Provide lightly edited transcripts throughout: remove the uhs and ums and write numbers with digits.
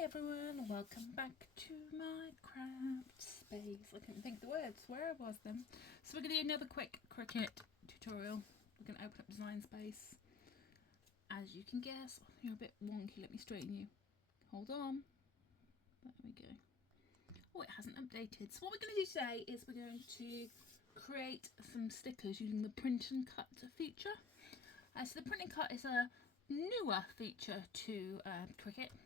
Hi everyone, welcome back to my craft space. I couldn't think of the words, where was them? So we're going to do another quick Cricut tutorial. We're going to open up Design Space. As you can guess, you're a bit wonky, let me straighten you. Hold on. There we go. Oh, it hasn't updated. So what we're going to do today is we're going to create some stickers using the print and cut feature. So the print and cut is a newer feature to Cricut.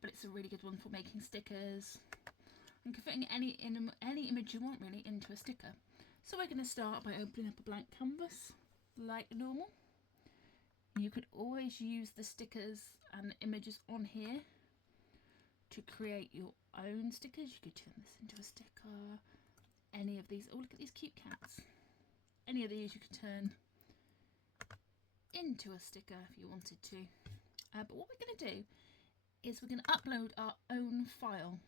But it's a really good one for making stickers and converting any image you want really into a sticker. So we're going to start by opening up a blank canvas like normal. You could always use the stickers and images on here to create your own stickers. You could turn this into a sticker. Any of these, oh look at these cute cats. Any of these you could turn into a sticker if you wanted to. But what we're going to do is we're going to upload our own file.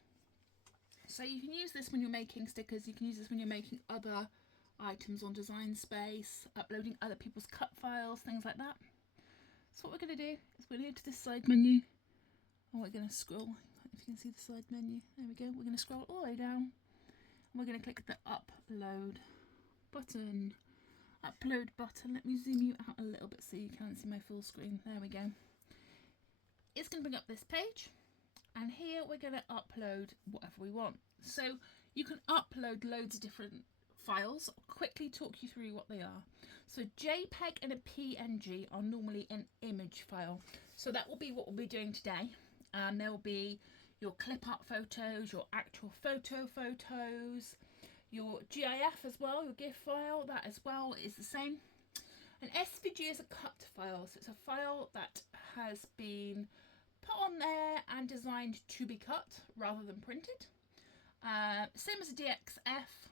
So you can use this when you're making stickers, you can use this when you're making other items on Design Space, uploading other people's cut files, things like that. So what we're going to do is we're going to go to this side menu and we're going to scroll, if you can see the side menu, there we go, we're going to scroll all the way down and we're going to click the upload button. Let me zoom you out a little bit so you can't see my full screen, there we go. It's going to bring up this page and here we're going to upload whatever we want. So you can upload loads of different files. I'll quickly talk you through what they are. So JPEG and a PNG are normally an image file. So that will be what we'll be doing today. And there will be your clip art photos, your actual photos, your GIF as well, your GIF file, that as well is the same. An SVG is a cut file, so it's a file that has been put on there and designed to be cut rather than printed. Same as a DXF,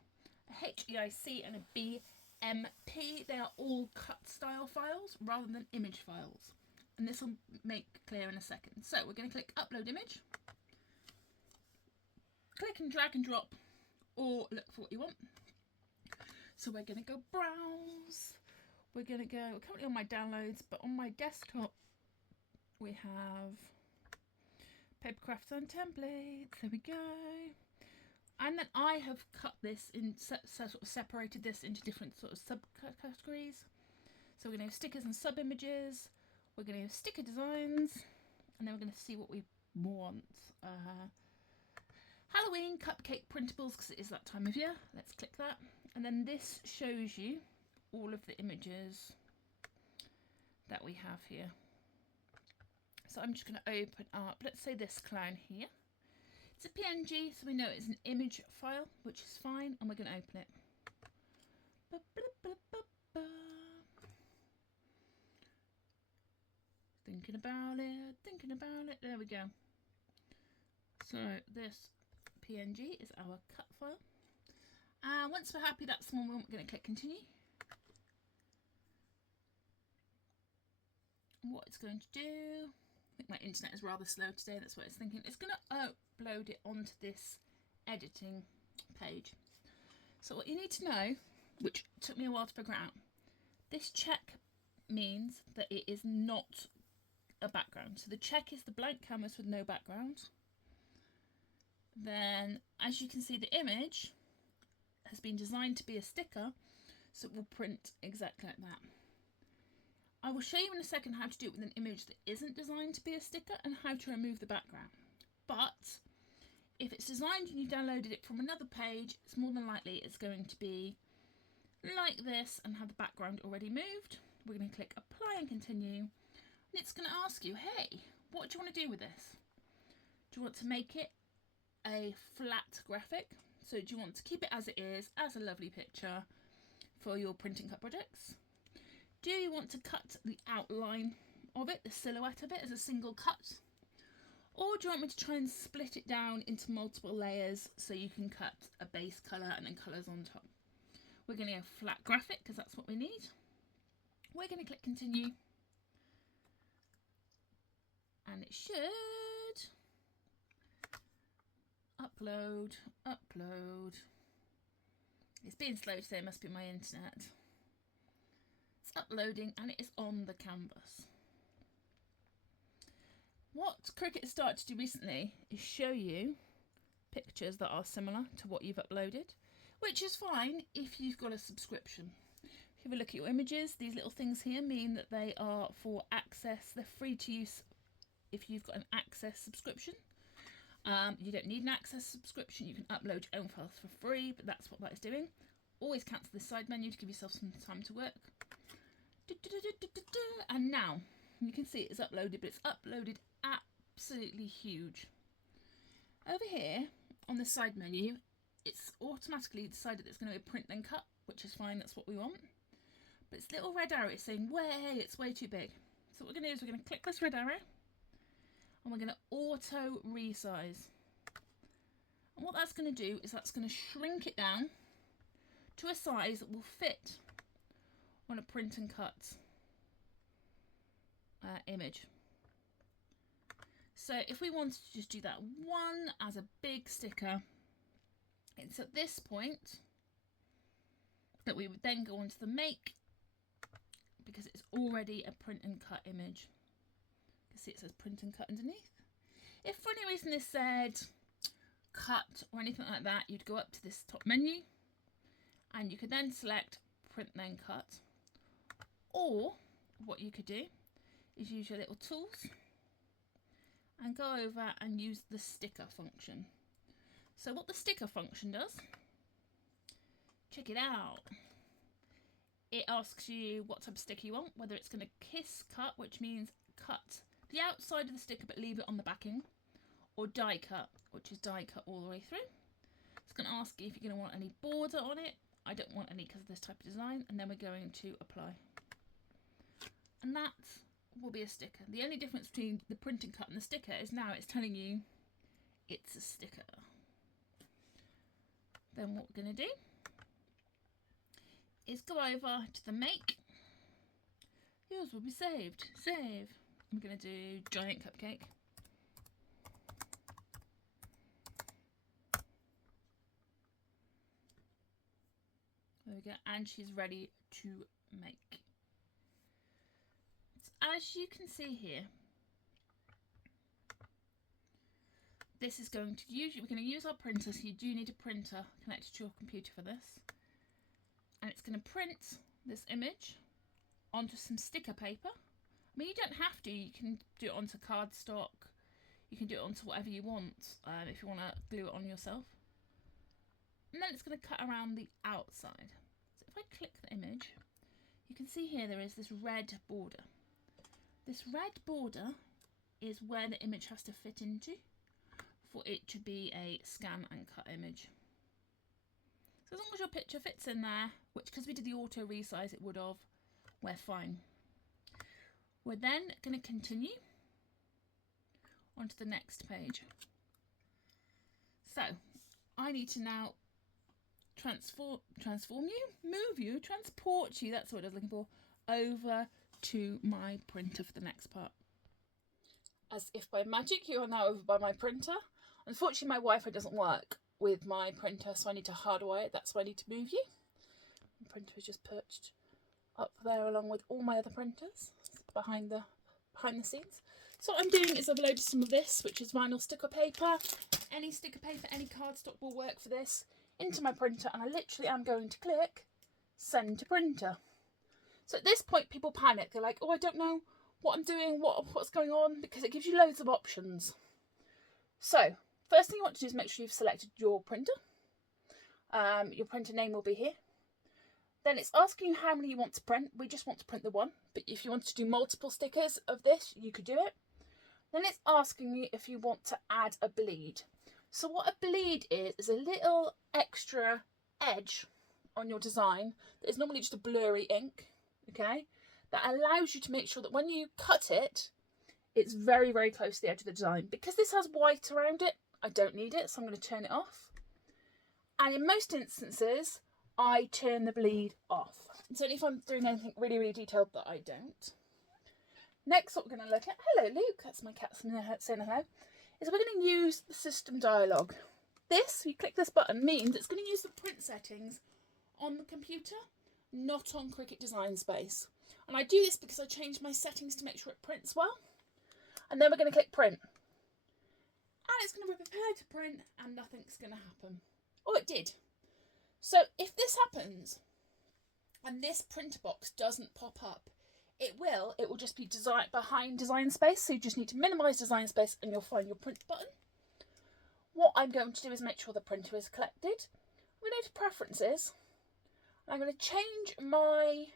a HEIC and a BMP, they are all cut style files rather than image files. And this will make clear in a second. So we're going to click upload image, click and drag and drop, or look for what you want. So we're going to go browse. We're currently on my downloads, but on my desktop we have paper crafts and templates, there we go. And then I have cut this in, sort of separated this into different sort of subcategories. So we're going to have stickers and sub images, we're going to have sticker designs, and then we're going to see what we want. Halloween cupcake printables, because it is that time of year. Let's click that. And then this shows you all of the images that we have here. So I'm just going to open up, let's say this clown here. It's a PNG, so we know it's an image file, which is fine, and we're going to open it. Thinking about it, there we go. So this PNG is our cut file. And once we're happy that's the one we're going to click continue. What it's going to do, I think my internet is rather slow today, that's what it's thinking. It's going to upload it onto this editing page. So what you need to know, which took me a while to figure out, this check means that it is not a background. So the check is the blank canvas with no background. Then, as you can see, the image has been designed to be a sticker, so it will print exactly like that. I will show you in a second how to do it with an image that isn't designed to be a sticker and how to remove the background. But if it's designed and you downloaded it from another page, it's more than likely it's going to be like this and have the background already moved. We're going to click apply and continue, and it's going to ask you, hey, what do you want to do with this? Do you want to make it a flat graphic? So do you want to keep it as it is, as a lovely picture for your printing cut projects? Do you want to cut the outline of it, the silhouette of it, as a single cut? Or do you want me to try and split it down into multiple layers so you can cut a base colour and then colours on top? We're going to go flat graphic because that's what we need. We're going to click continue. And it should upload. It's being slow today, it must be my internet. It's uploading and it is on the canvas. What Cricut has started to do recently is show you pictures that are similar to what you've uploaded, which is fine if you've got a subscription. If you have a look at your images, these little things here mean that they are for access. They're free to use if you've got an access subscription. You don't need an access subscription. You can upload your own files for free, but that's what that is doing. Always cancel the side menu to give yourself some time to work. And now you can see it's uploaded, but it's uploaded absolutely huge. Over here on the side menu, it's automatically decided that it's going to be print then cut, which is fine, that's what we want. But this little red arrow is saying, way, it's way too big. So what we're going to do is we're going to click this red arrow and we're going to auto resize. And what that's going to do is that's going to shrink it down to a size that will fit on a print and cut image. So if we wanted to just do that one as a big sticker, it's at this point that we would then go on to the make, because it's already a print and cut image. You can see it says print and cut underneath. If for any reason this said cut or anything like that, you'd go up to this top menu and you could then select print then cut. Or what you could do is use your little tools and go over and use the sticker function. So what the sticker function does, check it out. It asks you what type of sticker you want, whether it's going to kiss cut, which means cut the outside of the sticker but leave it on the backing, or die cut, which is die cut all the way through. It's going to ask you if you're going to want any border on it. I don't want any because of this type of design, and then we're going to apply. And that will be a sticker. The only difference between the print and cut and the sticker is now it's telling you it's a sticker. Then what we're going to do is go over to the make. Yours will be saved. Save. I'm going to do giant cupcake. There we go. And she's ready to make. As you can see here, this is going to use, we're going to use our printer, so you do need a printer connected to your computer for this. And it's going to print this image onto some sticker paper. I mean, you don't have to, you can do it onto cardstock, you can do it onto whatever you want if you want to glue it on yourself. And then it's going to cut around the outside. So if I click the image, you can see here there is this red border. This red border is where the image has to fit into for it to be a scan and cut image. So as long as your picture fits in there, which because we did the auto resize it would have, we're fine. We're then going to continue onto the next page. So I need to now transport you, that's what I was looking for, over to my printer for the next part. As if by magic, you are now over by my printer. Unfortunately, my Wi-Fi doesn't work with my printer, so I need to hardwire it. That's why I need to move you. My printer is just perched up there along with all my other printers behind the scenes. So what I'm doing is I've loaded some of this, which is vinyl sticker paper. Any sticker paper, any cardstock will work for this, into my printer, and I literally am going to click send to printer. So at this point, people panic. They're like, oh, I don't know what I'm doing, what's going on, because it gives you loads of options. So first thing you want to do is make sure you've selected your printer. Your printer name will be here. Then it's asking you how many you want to print. We just want to print the one, but if you want to do multiple stickers of this, you could do it. Then it's asking you if you want to add a bleed. So what a bleed is a little extra edge on your design that is normally just a blurry ink. Okay, that allows you to make sure that when you cut it, it's very, very close to the edge of the design. Because this has white around it, I don't need it, so I'm going to turn it off. And in most instances, I turn the bleed off. It's only if I'm doing anything really, really detailed that I don't. Next, what we're going to look at, hello Luke, that's my cat saying hello, is we're going to use the system dialog. This, you click this button, means it's going to use the print settings on the computer, not on Cricut Design Space. And I do this because I changed my settings to make sure it prints well. And then we're going to click print. And it's going to be prepared to print and nothing's going to happen. Oh, it did. So if this happens and this printer box doesn't pop up, it will just be behind design space. So you just need to minimize design space and you'll find your print button. What I'm going to do is make sure the printer is collected. I'm going to go to preferences. I'm going to change my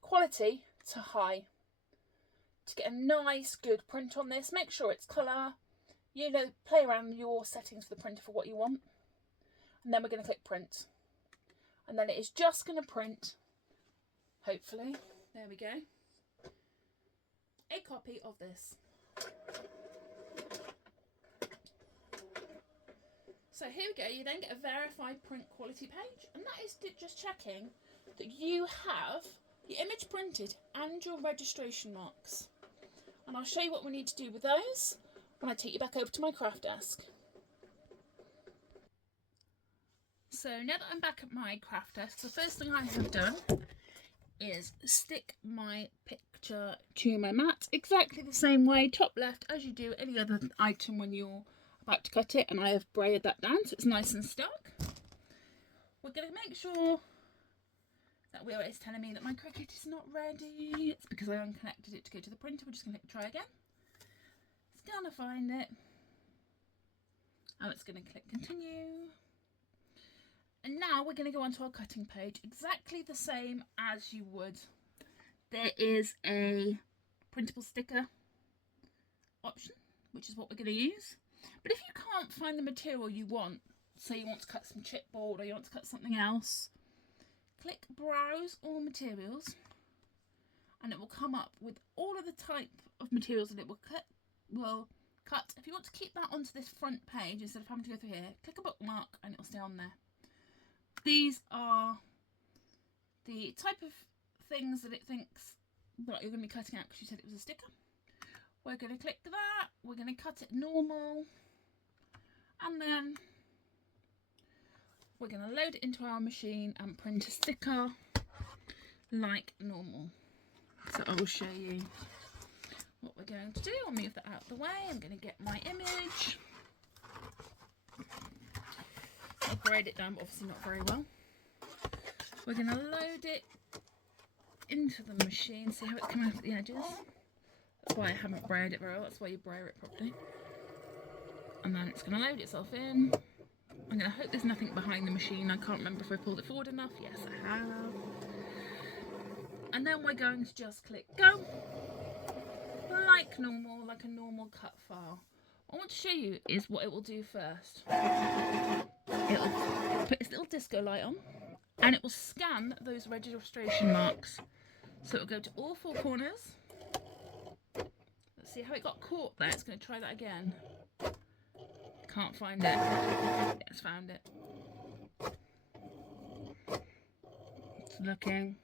quality to high to get a nice good print on this. Make sure it's colour. You know, play around with your settings for the printer for what you want. And then we're going to click print. And then it is just going to print, hopefully, there we go, a copy of this. So here we go, you then get a verified print quality page, and that is just checking that you have your image printed and your registration marks. And I'll show you what we need to do with those when I take you back over to my craft desk. So now that I'm back at my craft desk, the first thing I have done is stick my picture to my mat exactly the same way, top left, as you do any other item when you're about to cut it, and I have braided that down so it's nice and stuck. We're going to make sure that wheel is telling me that my Cricut is not ready. It's because I unconnected it to go to the printer. We're just going to try again. It's going to find it. And it's going to click continue. And now we're going to go onto our cutting page exactly the same as you would. There is a printable sticker option, which is what we're going to use. But if you can't find the material you want, say you want to cut some chipboard or you want to cut something else, click browse all materials and it will come up with all of the type of materials that it will cut. If you want to keep that onto this front page instead of having to go through here, click a bookmark and it will stay on there. These are the type of things that it thinks that you're going to be cutting out because you said it was a sticker. We're going to click that, we're going to cut it normal, and then we're going to load it into our machine and print a sticker like normal. So I will show you what we're going to do. I'll move that out of the way. I'm going to get my image. I'll braid it down, but obviously not very well. We're going to load it into the machine, see how it's coming off at the edges. That's why I haven't braided it very well, that's why you braid it properly. And then it's going to load itself in. I'm going to hope there's nothing behind the machine. I can't remember if I pulled it forward enough. Yes, I have. And then we're going to just click go. Like normal, like a normal cut file. What I want to show you is what it will do first. It'll put its little disco light on and it will scan those registration marks. So it'll go to all four corners. Let's see how it got caught there. It's going to try that again. Can't find it. It's found it. It's looking.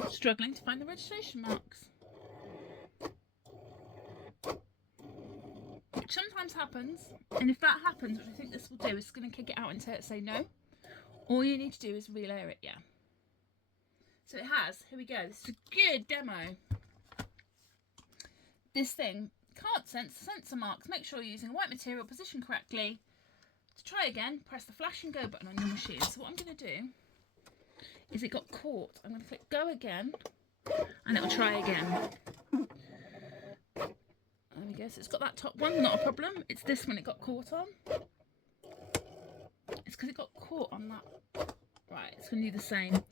I'm struggling to find the registration marks. Which sometimes happens, and if that happens, which I think this will do, it's going to kick it out and say no. All you need to do is relayer it, yeah. So it has. Here we go. This is a good demo. This thing can't sense sensor marks. Make sure you're using the white material, positioned correctly. To try again, press the flash and go button on your machine. So what I'm going to do is it got caught. I'm going to click go again, and it will try again. There we go. So it's got that top one, not a problem. It's this one it got caught on. It's because it got caught on that. Right, it's going to do the same.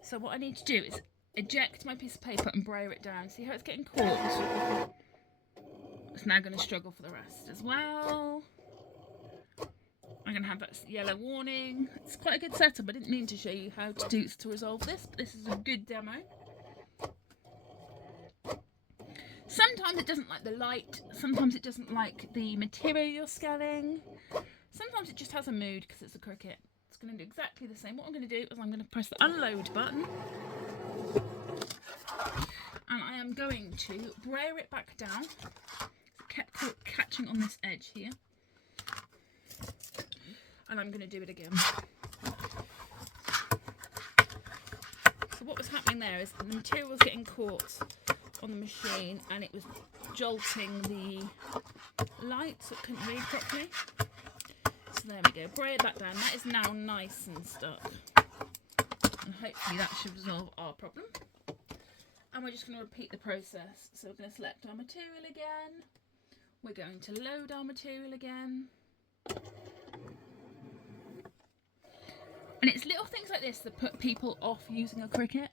So what I need to do is eject my piece of paper and brayer it down. See how it's getting caught? It's now going to struggle for the rest as well. I'm going to have that yellow warning. It's quite a good setup. I didn't mean to show you how to resolve this, but this is a good demo. Sometimes it doesn't like the light. Sometimes it doesn't like the material you're scanning. Sometimes it just has a mood because it's a Cricut. It's going to do exactly the same. What I'm going to do is I'm going to press the unload button. And I am going to brayer it back down. It kept catching on this edge here. And I'm going to do it again. So what was happening happening there is the material was getting caught on the machine and it was jolting the light, so it couldn't read properly. So there we go, braid that down. That is now nice and stuck. And hopefully that should resolve our problem. And we're just going to repeat the process. So we're going to select our material again. We're going to load our material again. And it's little things like this that put people off using a Cricut.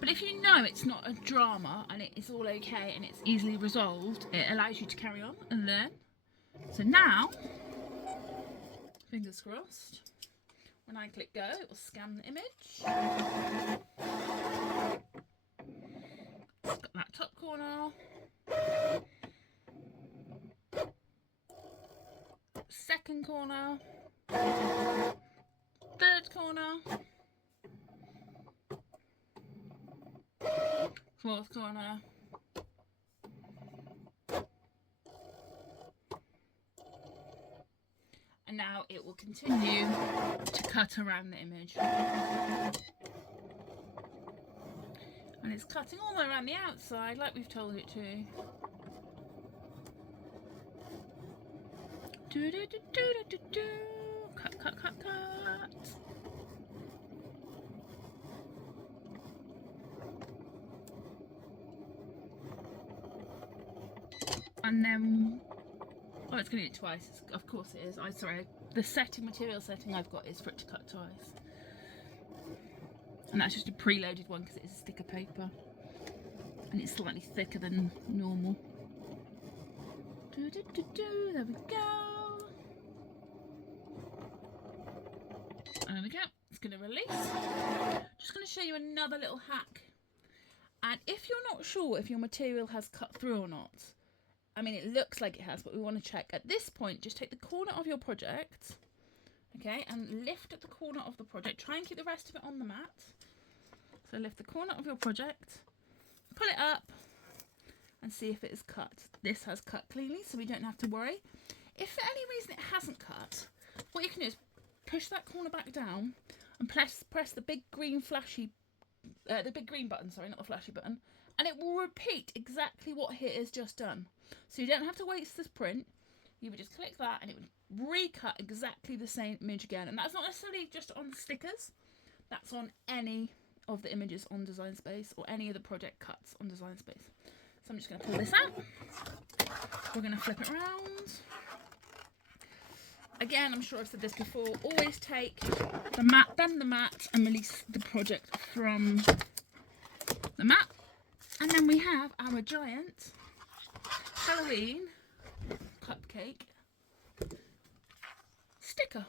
But if you know it's not a drama and it is all okay and it's easily resolved, it allows you to carry on and learn. So now, fingers crossed, when I click go, it will scan the image. It's got that top corner. Second corner. Third corner. Fourth corner. And now it will continue to cut around the image. And it's cutting all the way around the outside like we've told it to. Do do do do do do. Cut, cut, cut, cut. And then, oh, it's going to do it twice. Of course it is. Sorry, the material setting I've got is for it to cut twice. And that's just a preloaded one because it is a sticker paper. And it's slightly thicker than normal. Do, do, do, do. There we go. And there we go. It's going to release. Just going to show you another little hack. And if you're not sure if your material has cut through or not, I mean, it looks like it has, but we want to check. At this point, just take the corner of your project, okay, and lift at the corner of the project. Try and keep the rest of it on the mat. So lift the corner of your project, pull it up, and see if it is cut. This has cut cleanly, so we don't have to worry. If for any reason it hasn't cut, what you can do is push that corner back down and press the big green button, sorry, not the flashy button, and it will repeat exactly what it has just done. So you don't have to waste this print. You would just click that and it would recut exactly the same image again. And that's not necessarily just on stickers. That's on any of the images on Design Space or any of the project cuts on Design Space. So I'm just going to pull this out. We're going to flip it around. Again, I'm sure I've said this before. Always take the mat, bend the mat and release the project from the mat. And then we have our giant Halloween cupcake sticker.